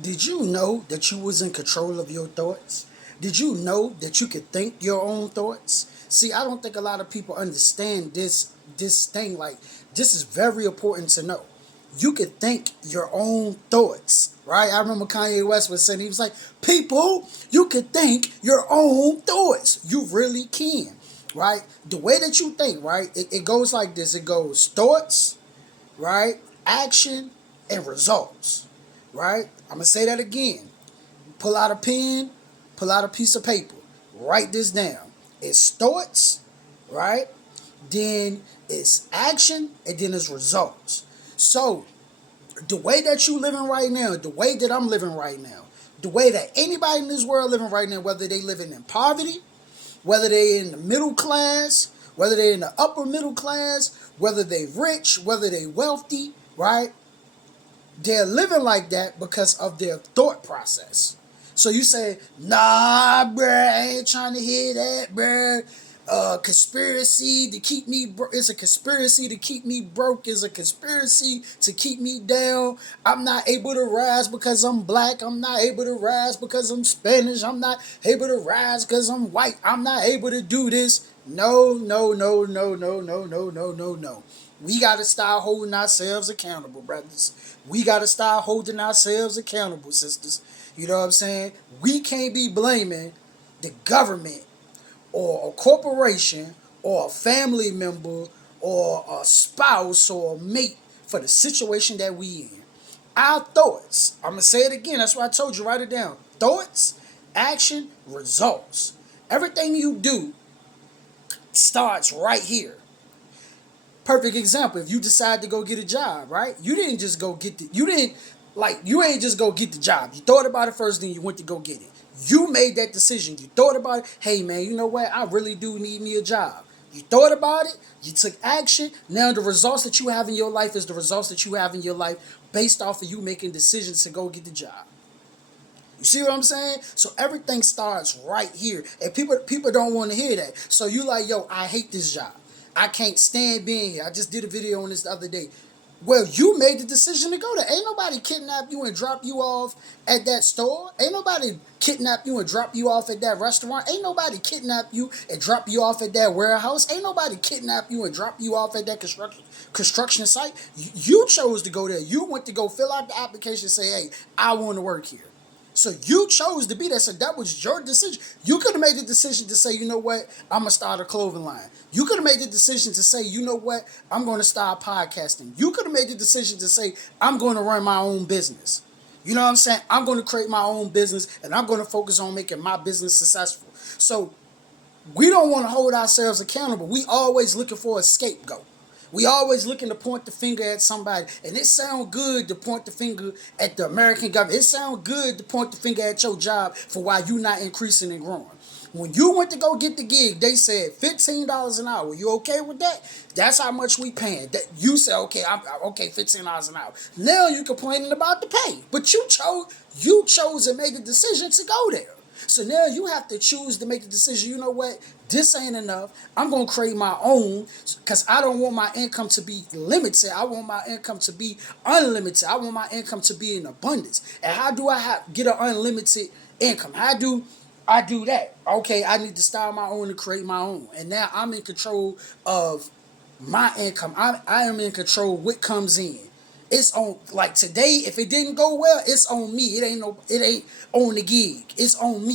Did you know that you was in control of your thoughts? Did you know that you could think your own thoughts? See, I don't think a lot of people understand this thing. Like, this is very important to know. You could think your own thoughts, right? I remember Kanye West was saying, he was like, people, you could think your own thoughts. You really can, right? The way that you think, right? It goes like this. It goes thoughts, right? Action and results, right? I'm going to say that again. Pull out a pen, pull out a piece of paper, write this down. It's thoughts, right? Then it's action, and then it's results. So, the way that you living right now, the way that I'm living right now, the way that anybody in this world living right now, whether they living in poverty, whether they in the middle class, whether they in the upper middle class, whether they rich, whether they wealthy, right? They're living like that because of their thought process. So you say, nah, bruh, I ain't trying to hear that, bruh. Conspiracy to keep me it's a conspiracy to keep me broke, is a conspiracy to keep me down. I'm not able to rise because I'm black. I'm not able to rise because I'm Spanish. I'm not able to rise because I'm white. I'm not able to do this. No, no, no, no, no, no, no, no, no, no. We got to start holding ourselves accountable, brothers. We got to start holding ourselves accountable, sisters. You know what I'm saying? We can't be blaming the government or a corporation or a family member or a spouse or a mate for the situation that we in. Our thoughts, I'm going to say it again, that's why I told you, write it down. Thoughts, action, results. Everything you do starts right here. Perfect example, if you decide to go get a job, right? You didn't just go get the, you didn't, like, you ain't just go get the job. You thought about it first, then you went to go get it. You made that decision. You thought about it. Hey, man, you know what? I really do need me a job. You thought about it. You took action. Now the results that you have in your life is the results that you have in your life based off of you making decisions to go get the job. You see what I'm saying? So everything starts right here. And people don't want to hear that. So you like, yo, I hate this job. I can't stand being here. I just did a video on this the other day. Well, you made the decision to go there. Ain't nobody kidnap you and drop you off at that store. Ain't nobody kidnap you and drop you off at that restaurant. Ain't nobody kidnap you and drop you off at that warehouse. Ain't nobody kidnap you and drop you off at that construction site. You chose to go there. You went to go fill out the application and say, hey, I want to work here. So you chose to be there. So that was your decision. You could have made the decision to say, you know what, I'm going to start a clothing line. You could have made the decision to say, you know what, I'm going to start podcasting. You could have made the decision to say, I'm going to run my own business. You know what I'm saying? I'm going to create my own business and I'm going to focus on making my business successful. So we don't want to hold ourselves accountable. We always looking for a scapegoat. We always looking to point the finger at somebody. And it sounds good to point the finger at the American government. It sounds good to point the finger at your job for why you not increasing and growing. When you went to go get the gig, they said $15 an hour. You okay with that? That's how much we paying. That you said, okay, I'm okay, $15 an hour. Now you complaining about the pay. But you chose and made the decision to go there. So now you have to choose to make the decision, you know what, this ain't enough. I'm going to create my own because I don't want my income to be limited. I want my income to be unlimited. I want my income to be in abundance. And how do I get an unlimited income? How do I do that? Okay, I need to start my own and create my own. And now I'm in control of my income. I am in control of what comes in. It's on, like today, if it didn't go well, it's on me. It ain't on the gig. It's on me.